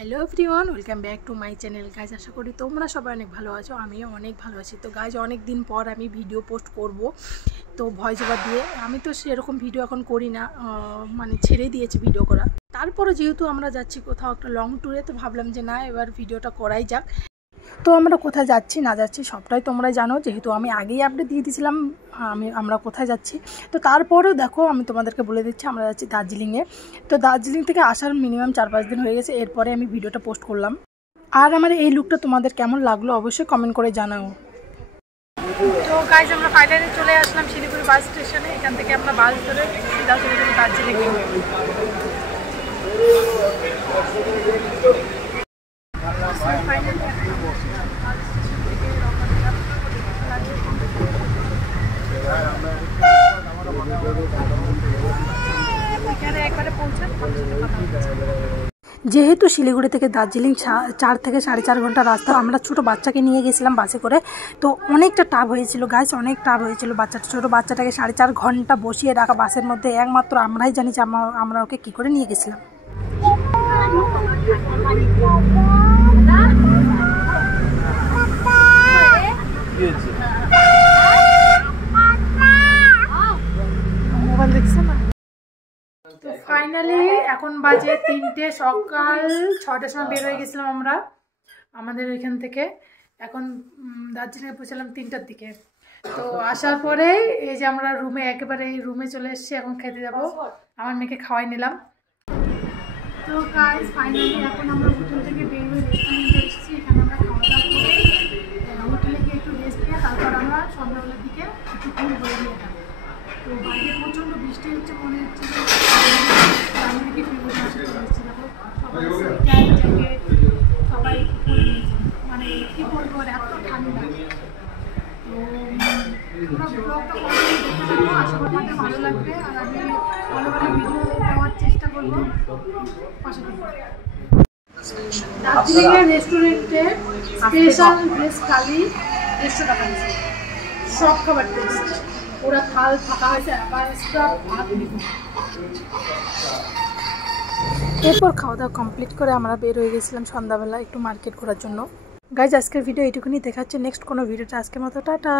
Hello everyone, welcome back to my channel. Guys, আশা করি তোমরা সবাই অনেক ভালো আছো। আমিও অনেক ভালো আছি। তো গাইজ, অনেক দিন পর আমি ভিডিও পোস্ট করব, তো ভয়েস ওভার দিয়ে। আমি তো সেরকম ভিডিও এখন করি না, মানে ছেড়ে দিয়েছি ভিডিও করা। তারপরে যেহেতু আমরা যাচ্ছি কোথাও একটা লং ট্যুরে, তো ভাবলাম যে না, এবার ভিডিওটা করাই যাক। তো আমরা কোথায় যাচ্ছি না যাচ্ছি সবটাই তোমরা জানো, যেহেতু আমি আগেই আপডেট দিয়ে দিয়েছিলাম আমরা কোথায় যাচ্ছি। তো তারপরেও দেখো, আমি তোমাদেরকে বলে দিচ্ছি, আমরা যাচ্ছি দার্জিলিংয়ে। তো দার্জিলিং থেকে আসার মিনিমাম 4-5 দিন হয়ে গেছে, এরপরে আমি ভিডিওটা পোস্ট করলাম। আর আমার এই লুকটা তোমাদের কেমন লাগলো অবশ্যই কমেন্ট করে জানাও। তো গাইজ, আমরা ফাইনালি চলে আসলাম শিলিগুড়ি বাস স্টেশনে। এখান থেকে আমরা বাস ধরে সিধা চলে যাবো দার্জিলিং। যেহেতু শিলিগুড়ি থেকে দার্জিলিং 4 থেকে 4.5 ঘন্টা রাস্তা, আমরা ছোটো বাচ্চাকে নিয়ে গেছিলাম বাসে করে। তো অনেকটা টাফ হয়েছিল গাইস, অনেক টাফ হয়েছিল। ছোটো বাচ্চাটাকে 4.5 ঘন্টা বসিয়ে রাখা বাসের মধ্যে, একমাত্র আমরাই জানি যে আমরা ওকে কী করে নিয়ে গেছিলাম। মোবাইল দেখছে না। তো ফাইনালি এখন বাজে 3টে, সকাল 6টার সময় বের হয়ে গেছিলাম আমরা আমাদের এখান থেকে। এখন দার্জিলিংয়ে পৌঁছালাম 3টার দিকে। তো আসার পরে এই যে আমরা একেবারে এই রুমে চলে এসেছি, এখন খেতে যাব। আমার মেয়েকে খাওয়াই নিলাম। তো গাইস, ফাইনালি এখন আমরা হোটেল থেকে বের হয়ে রেস্টুরেন্টে এসেছি। এখানে আমরা খাওয়া দাওয়া করে হোটেলে গিয়ে একটু রেস্ট নিয়ে তারপর আমরা সন্ধ্যাবেলার দিকে একটু ঘুরবো এরিয়াটা। তো বাইরে প্রচণ্ড বৃষ্টি হচ্ছে, মনে হচ্ছে যে আমাদেরকে ফেরত আসতে হচ্ছে। দেখো, সবাই সোয়েটার জ্যাকেট সবাই পরে নিয়েছে, মানে কী বলবো, এত ঠান্ডা। তো তোমরা ব্লগটা কন্টিনিউ দেখতে থাকো, আশা করি তোমাদের ভালো লাগবে। আর আমি ভালো ভালো ভিডিও দেওয়ার চেষ্টা করবো, পাশে থেকে। দার্জিলিংয়ের রেস্টুরেন্টে স্পেশাল ভেজ থালি 150 টাকা নিয়েছে, সব খাবার টেস্ট। পুরো থাল ফাঁকা হয়েছে, আবার এক্সট্রা ভাত দিব। এরপর খাওয়া দাওয়া কমপ্লিট করে আমরা বের হয়ে গেছিলাম সন্ধ্যাবেলা একটু মার্কেট করার জন্য। গাইজ, আজকের ভিডিও এইটুকুনি, দেখাচ্ছে নেক্সট কোনো ভিডিওটা। আজকের মতো টাটা।